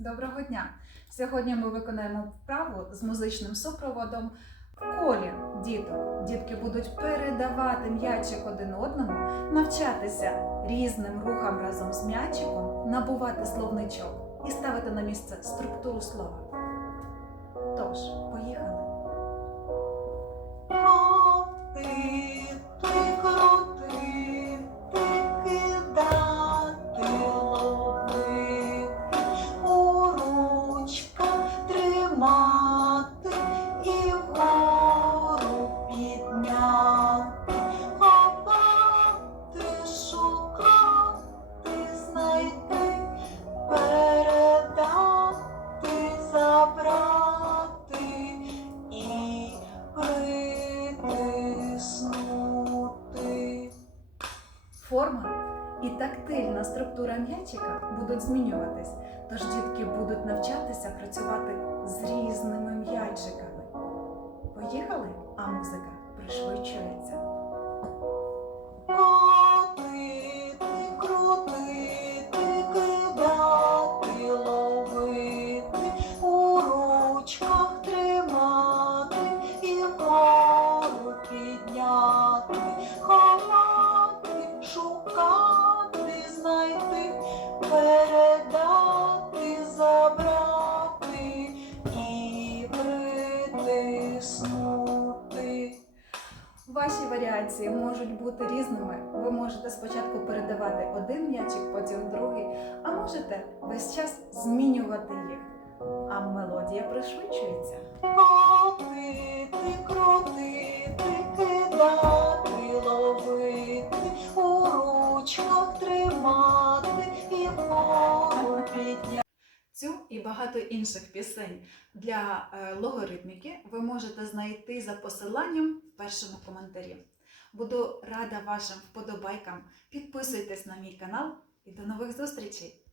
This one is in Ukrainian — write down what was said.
Доброго дня! Сьогодні ми виконаємо вправу з музичним супроводом в колі діток. Дітки будуть передавати м'ячик один одному, навчатися різним рухам разом з м'ячиком, набувати словничок і ставити на місце структуру слова. Тож, поїхали! Форма і тактильна структура м'ячика будуть змінюватись, тож дітки будуть навчатися працювати з різними м'ячиками. Поїхали, а музика пришвидшується. Ваші варіації можуть бути різними. Ви можете спочатку передавати один м'ячик, потім другий, а можете весь час змінювати їх. А мелодія пришвидшується. Котити, крутити, кидати, ловити, у ручках тримати і багато інших пісень для е, логоритміки ви можете знайти за посиланням в першому коментарі. Буду рада вашим вподобайкам. Підписуйтесь на мій канал і до нових зустрічей!